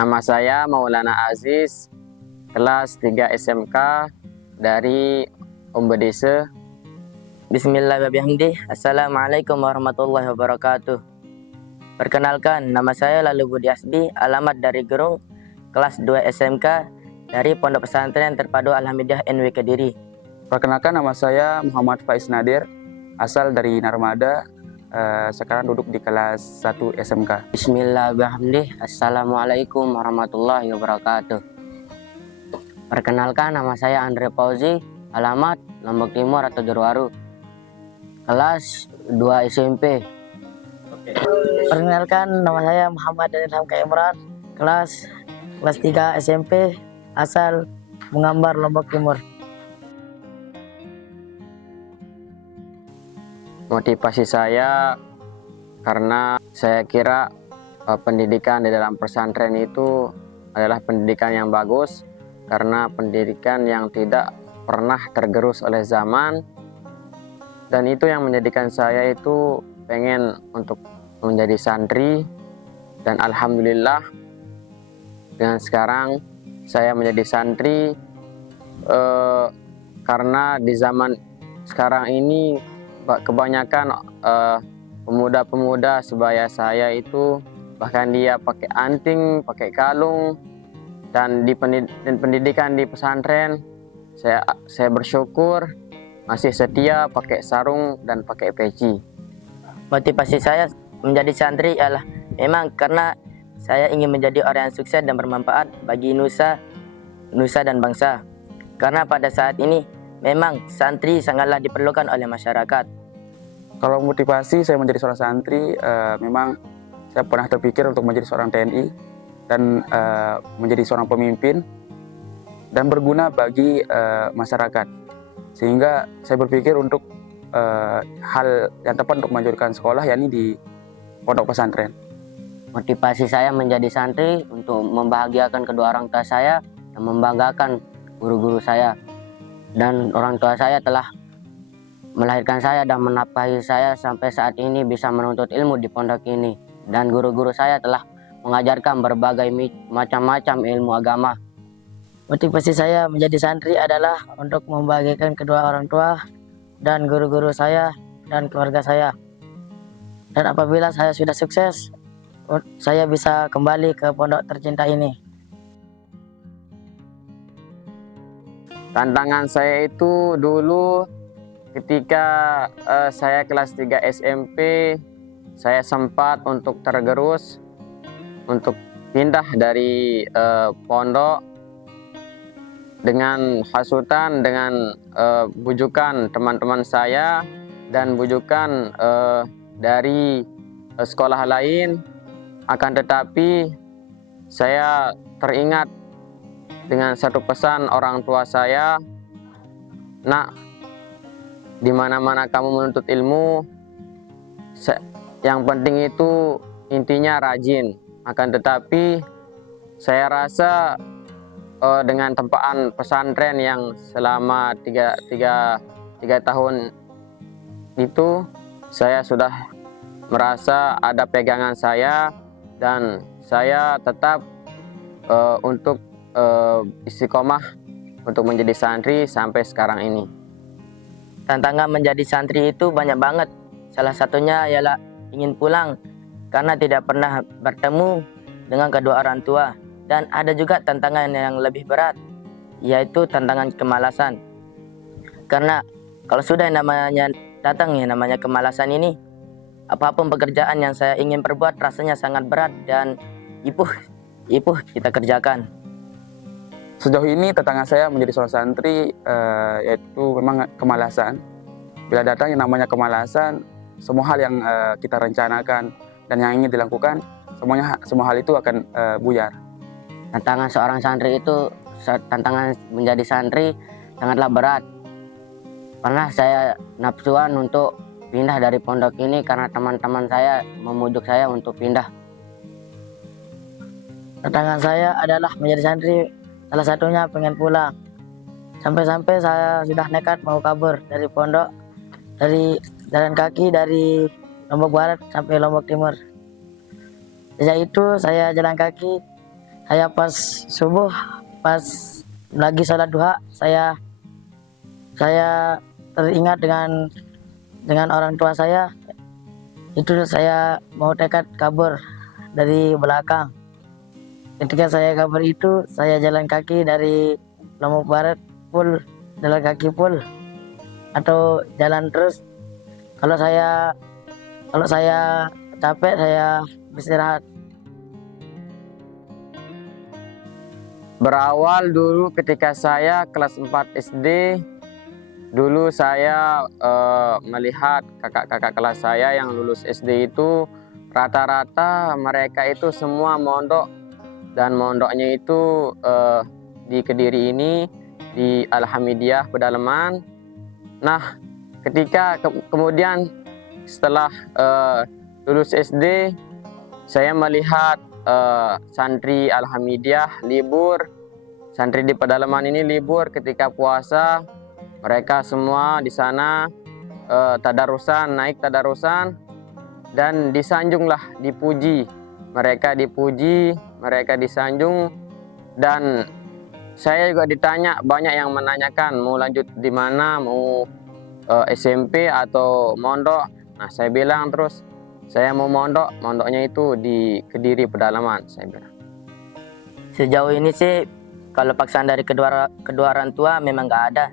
Nama saya Maulana Aziz, kelas 3 SMK dari Umbedese. Bismillahirrahmanirrahim. Assalamualaikum warahmatullahi wabarakatuh. Perkenalkan, nama saya Lalu Budi Asbi, alamat dari Gerung, kelas 2 SMK dari Pondok Pesantren Terpadu Alhamdulillah NW Kediri. Perkenalkan, nama saya Muhammad Faiz Nadir, asal dari Narmada, sekarang duduk di kelas 1 SMK. Bismillahirrahmanirrahim. Assalamualaikum warahmatullahi wabarakatuh. Perkenalkan, nama saya Andre Fauzi, alamat Lombok Timur atau Jeruwaru, kelas 2 SMP. Perkenalkan, nama saya Muhammad Daniel Hamka Imran, kelas 3 SMP, asal Bungambar, Lombok Timur. Motivasi saya karena saya kira pendidikan di dalam pesantren itu adalah pendidikan yang bagus, karena pendidikan yang tidak pernah tergerus oleh zaman, dan itu yang menjadikan saya itu pengen untuk menjadi santri. Dan alhamdulillah dengan sekarang saya menjadi santri, karena di zaman sekarang ini kebanyakan pemuda-pemuda sebaya saya itu bahkan dia pakai anting, pakai kalung, dan di pendidikan di pesantren saya bersyukur masih setia pakai sarung dan pakai peci. Motivasi saya menjadi santri adalah memang karena saya ingin menjadi orang yang sukses dan bermanfaat bagi nusa dan bangsa. Karena pada saat ini memang santri sangatlah diperlukan oleh masyarakat. Kalau motivasi saya menjadi seorang santri, memang saya pernah terpikir untuk menjadi seorang TNI dan menjadi seorang pemimpin dan berguna bagi masyarakat. Sehingga saya berpikir untuk hal yang tepat untuk melanjutkan sekolah, yakni di pondok pesantren. Motivasi saya menjadi santri untuk membahagiakan kedua orang tua saya dan membanggakan guru-guru saya. Dan orang tua saya telah melahirkan saya dan menafkahi saya sampai saat ini bisa menuntut ilmu di pondok ini. Dan guru-guru saya telah mengajarkan berbagai macam-macam ilmu agama. Motivasi saya menjadi santri adalah untuk membahagiakan kedua orang tua dan guru-guru saya dan keluarga saya. Dan apabila saya sudah sukses, saya bisa kembali ke pondok tercinta ini. Tantangan saya itu dulu ketika saya kelas 3 SMP, saya sempat untuk tergerus untuk pindah dari pondok dengan hasutan, dengan bujukan teman-teman saya dan bujukan dari sekolah lain. Akan tetapi saya teringat dengan satu pesan orang tua saya, "Nak, di mana-mana kamu menuntut ilmu, yang penting itu intinya rajin." Akan tetapi saya rasa dengan tempaan pesantren yang selama tiga tahun itu, saya sudah merasa ada pegangan saya, dan saya tetap untuk istiqomah untuk menjadi santri sampai sekarang ini. Tantangan menjadi santri itu banyak banget. Salah satunya ialah ingin pulang karena tidak pernah bertemu dengan kedua orang tua. Dan ada juga tantangan yang lebih berat, yaitu tantangan kemalasan. Karena kalau sudah namanya datang namanya kemalasan ini, apapun pekerjaan yang saya ingin perbuat rasanya sangat berat dan ipuh kita kerjakan. Sejauh ini tantangan saya menjadi seorang santri yaitu memang kemalasan. Bila datang yang namanya kemalasan, semua hal yang kita rencanakan dan yang ingin dilakukan, semua hal itu akan buyar. Tantangan seorang santri itu, tantangan menjadi santri sangatlah berat. Pernah saya nafsuan untuk pindah dari pondok ini karena teman-teman saya memujuk saya untuk pindah. Tantangan saya adalah menjadi santri, salah satunya pengen pulang. Sampai-sampai saya sudah nekat mau kabur dari pondok, dari jalan kaki dari Lombok Barat sampai Lombok Timur. Sejak itu saya jalan kaki Saya pas subuh, pas lagi salat duha, saya teringat dengan orang tua saya. Itu saya mau tekad kabur dari belakang. Ketika saya kabur itu, saya jalan kaki dari Lombok Barat full, jalan kaki full, atau jalan terus. Kalau saya capek, saya beristirahat. Berawal dulu ketika saya kelas 4 SD, dulu saya melihat kakak-kakak kelas saya yang lulus SD itu rata-rata mereka itu semua mondok, dan mondoknya itu di Kediri ini, di Al-Hamidiyah Pedalaman. Nah, ketika kemudian setelah lulus SD, saya melihat santri Al-Hamidiyah libur, santri di pedalaman ini libur ketika puasa. Mereka semua di sana tadarusan, naik tadarusan, dan disanjunglah, dipuji. Mereka dipuji, mereka disanjung, dan saya juga ditanya, banyak yang menanyakan mau lanjut di mana, mau SMP atau mondok. Nah, saya bilang terus, saya mau mondok, mondoknya itu di Kediri Pedalaman, saya bilang. Sejauh ini sih kalau paksaan dari kedua orang tua memang nggak ada.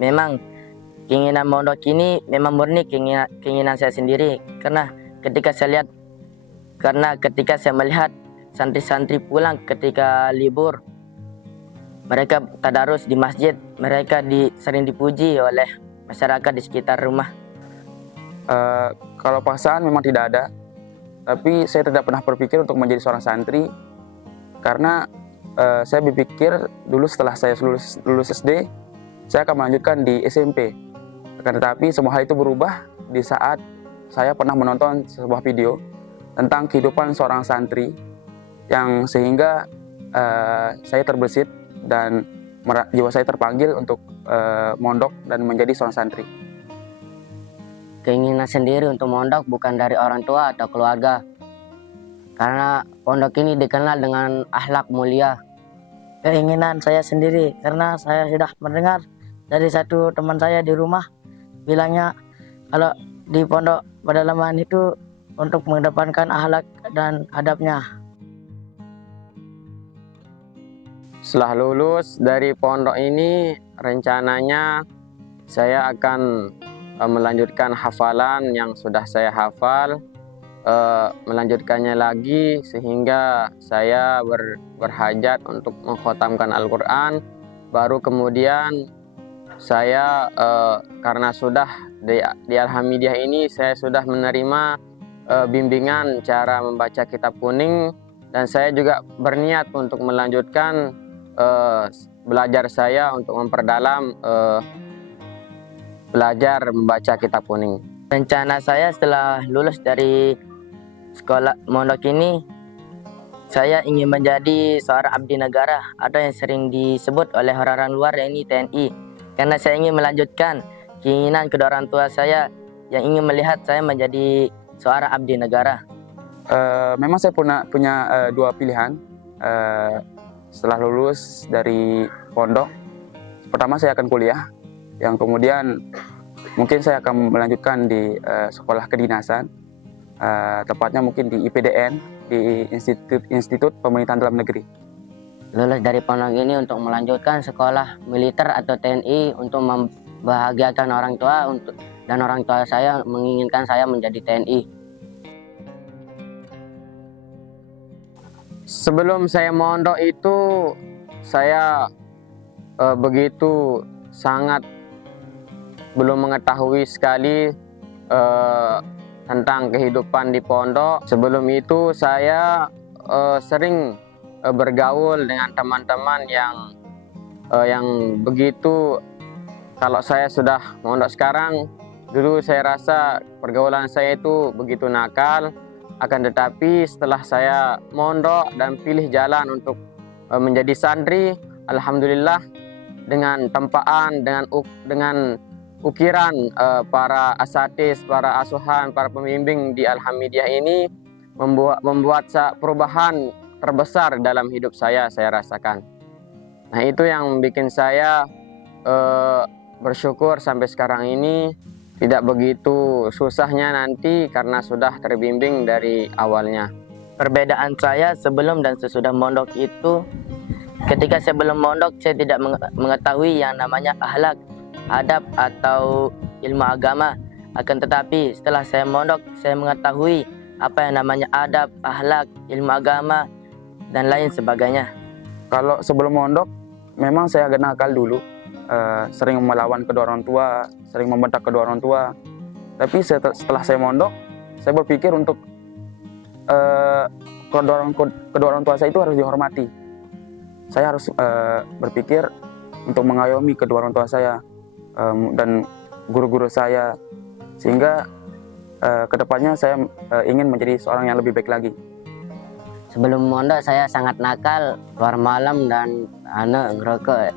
Memang keinginan mondok ini memang murni keinginan saya sendiri, karena ketika saya melihat santri-santri pulang ketika libur, mereka tadarus di masjid, mereka sering dipuji oleh masyarakat di sekitar rumah. Kalau paksaan memang tidak ada, tapi saya tidak pernah berpikir untuk menjadi seorang santri, karena saya berpikir dulu setelah saya lulus SD, saya akan melanjutkan di SMP. Akan tetapi semua hal itu berubah di saat saya pernah menonton sebuah video tentang kehidupan seorang santri, yang sehingga saya terbersit dan jiwa saya terpanggil untuk mondok dan menjadi seorang santri. Keinginan sendiri untuk mondok bukan dari orang tua atau keluarga, karena pondok ini dikenal dengan akhlak mulia. Keinginan saya sendiri, karena saya sudah mendengar dari satu teman saya di rumah, bilangnya kalau di pondok pedalaman itu untuk mengedepankan akhlak dan adabnya. Setelah lulus dari pondok ini, rencananya saya akan melanjutkan hafalan yang sudah saya hafal, melanjutkannya lagi sehingga saya berhajat untuk mengkhatamkan Al-Quran. Baru kemudian saya karena sudah di Al-Hamidiyah ini saya sudah menerima bimbingan cara membaca kitab kuning, dan saya juga berniat untuk melanjutkan belajar saya untuk memperdalam belajar membaca kitab kuning. Rencana saya setelah lulus dari sekolah mondok ini, saya ingin menjadi seorang abdi negara atau yang sering disebut oleh orang-orang luar, yakni TNI. Karena saya ingin melanjutkan keinginan kedua orang tua saya yang ingin melihat saya menjadi seorang abdi negara. Memang saya punya dua pilihan setelah lulus dari pondok. Pertama saya akan kuliah, yang kemudian mungkin saya akan melanjutkan di sekolah kedinasan, tepatnya mungkin di IPDN, di Institut Pemerintahan Dalam Negeri. Lulus dari pondok ini untuk melanjutkan sekolah militer atau TNI untuk membahagiakan orang tua, dan orang tua saya menginginkan saya menjadi TNI. Sebelum saya mondok itu saya begitu sangat belum mengetahui sekali tentang kehidupan di pondok. Sebelum itu saya sering bergaul dengan teman-teman yang begitu, kalau saya sudah mondok sekarang, dulu saya rasa pergaulan saya itu begitu nakal. Akan tetapi setelah saya mondok dan pilih jalan untuk menjadi santri, alhamdulillah dengan tempaan, dengan ukiran para asatis, para asuhan, para pembimbing di Al-Hamidiyah ini membuat perubahan terbesar dalam hidup saya rasakan. Nah, itu yang bikin saya bersyukur sampai sekarang ini. Tidak begitu susahnya nanti karena sudah terbimbing dari awalnya. Perbedaan saya sebelum dan sesudah mondok itu, ketika sebelum mondok saya tidak mengetahui yang namanya akhlak, adab atau ilmu agama. Akan tetapi setelah saya mondok, saya mengetahui apa yang namanya adab, akhlak, ilmu agama, dan lain sebagainya. Kalau sebelum mondok, memang saya agak nakal dulu, sering melawan kedua orang tua, sering membentak kedua orang tua. Tapi setelah saya mondok, saya berpikir untuk kedua orang tua saya itu harus dihormati. Saya harus berpikir untuk mengayomi kedua orang tua saya dan guru-guru saya, sehingga kedepannya saya ingin menjadi seorang yang lebih baik lagi. Sebelum mondok saya sangat nakal, keluar malam dan ngerokok,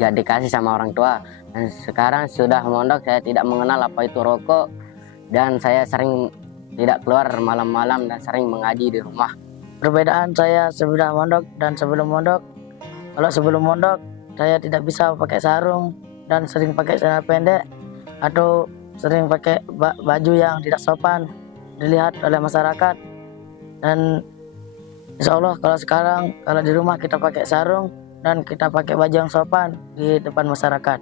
gak dikasih sama orang tua. Dan sekarang sudah mondok saya tidak mengenal apa itu rokok, dan saya sering tidak keluar malam-malam dan sering mengaji di rumah. Perbedaan saya sebelum mondok dan sebelum mondok, kalau sebelum mondok saya tidak bisa pakai sarung dan sering pakai celana pendek atau sering pakai baju yang tidak sopan dilihat oleh masyarakat. Dan insya Allah kalau sekarang, kalau di rumah kita pakai sarung dan kita pakai baju yang sopan di depan masyarakat.